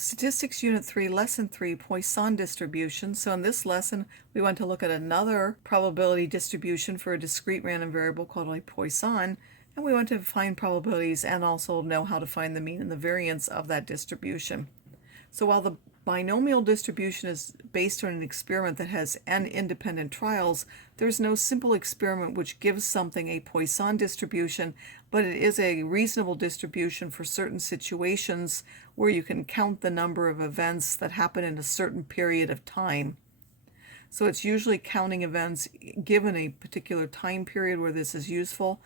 Statistics Unit 3, Lesson 3, Poisson distribution. So in this lesson, we want to look at another probability distribution for a discrete random variable called a Poisson, and we want to find probabilities and also know how to find the mean and the variance of that distribution. So while the binomial distribution is based on an experiment that has n independent trials, there's no simple experiment which gives something a Poisson distribution, but it is a reasonable distribution for certain situations where you can count the number of events that happen in a certain period of time. So it's usually counting events given a particular time period where this is useful.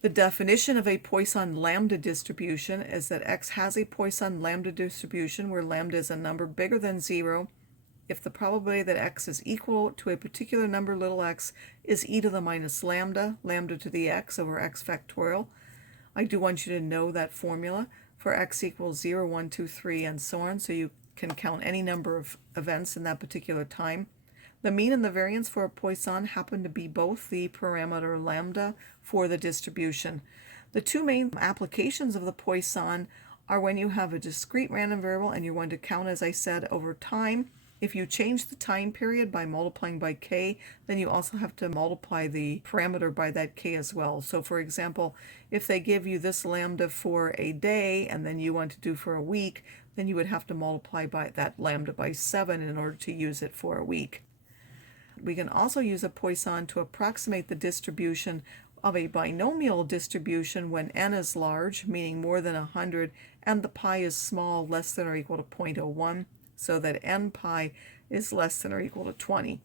The definition of a Poisson lambda distribution is that X has a Poisson lambda distribution where lambda is a number bigger than 0 if the probability that X is equal to a particular number little x is e to the minus lambda, lambda to the x over x factorial. I do want you to know that formula for X equals 0, 1, 2, 3, and so on, so you can count any number of events in that particular time. The mean and the variance for a Poisson happen to be both the parameter lambda for the distribution. The two main applications of the Poisson are when you have a discrete random variable and you want to count, as I said, over time. If you change the time period by multiplying by k, then you also have to multiply the parameter by that k as well. So for example, if they give you this lambda for a day and then you want to do for a week, then you would have to multiply by that lambda by 7 in order to use it for a week. We can also use a Poisson to approximate the distribution of a binomial distribution when n is large, meaning more than 100, and the pi is small, less than or equal to 0.01, so that n pi is less than or equal to 20.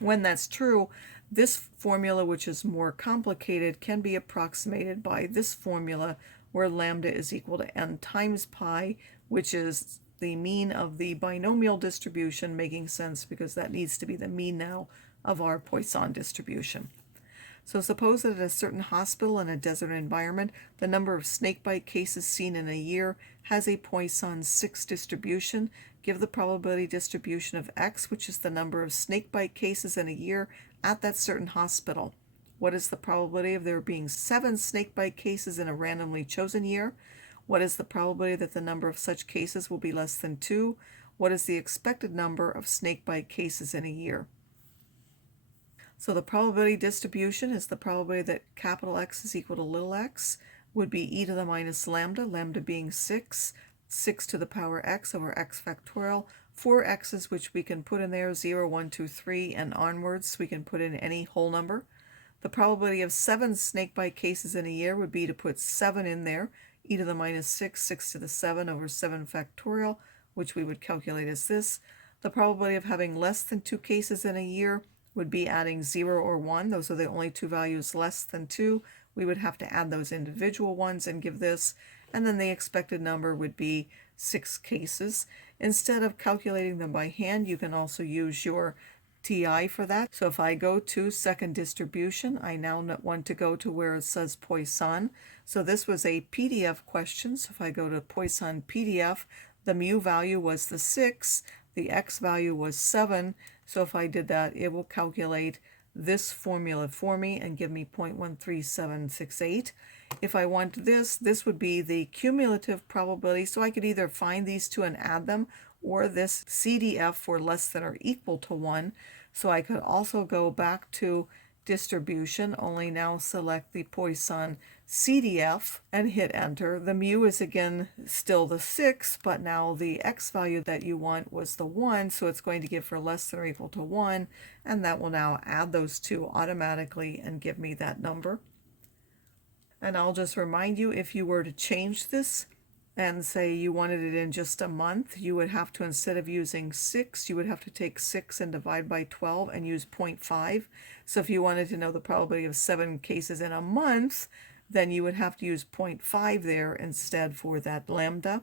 When that's true, this formula, which is more complicated, can be approximated by this formula where lambda is equal to n times pi, which is the mean of the binomial distribution, making sense because that needs to be the mean now of our Poisson distribution. So suppose that at a certain hospital in a desert environment, the number of snakebite cases seen in a year has a Poisson 6 distribution. Give the probability distribution of X, which is the number of snakebite cases in a year at that certain hospital. What is the probability of there being 7 snakebite cases in a randomly chosen year? What is the probability that the number of such cases will be less than 2? What is the expected number of snakebite cases in a year? So the probability distribution is the probability that capital X is equal to little x would be e to the minus lambda, lambda being 6, 6 to the power x over x factorial, 4 x's which we can put in there, 0, 1, 2, 3, and onwards. We can put in any whole number. The probability of 7 snakebite cases in a year would be to put 7 in there, e to the minus 6, 6 to the 7 over 7 factorial, which we would calculate as this. The probability of having less than 2 cases in a year would be adding 0 or 1. Those are the only two values less than 2. We would have to add those individual ones and give this, and then the expected number would be 6 cases. Instead of calculating them by hand, you can also use your TI for that. So if I go to second distribution, I now want to go to where it says Poisson. So this was a PDF question. So if I go to Poisson PDF, the mu value was the 6, the x value was 7. So if I did that, it will calculate this formula for me and give me 0.13768. If I want this would be the cumulative probability. So I could either find these two and add them, or this CDF for less than or equal to 1. So I could also go back to distribution, only now select the Poisson CDF and hit enter. The mu is again still the 6, but now the x value that you want was the 1, so it's going to give for less than or equal to 1, and that will now add those two automatically and give me that number. And I'll just remind you, if you were to change this and say you wanted it in just a month, you would have to, instead of using 6, you would have to take 6 and divide by 12 and use 0.5. So if you wanted to know the probability of 7 cases in a month, then you would have to use 0.5 there instead for that lambda.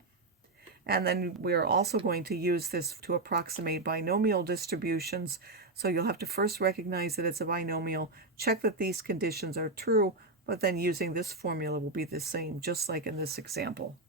And then we're also going to use this to approximate binomial distributions. So you'll have to first recognize that it's a binomial, check that these conditions are true, but then using this formula will be the same, just like in this example.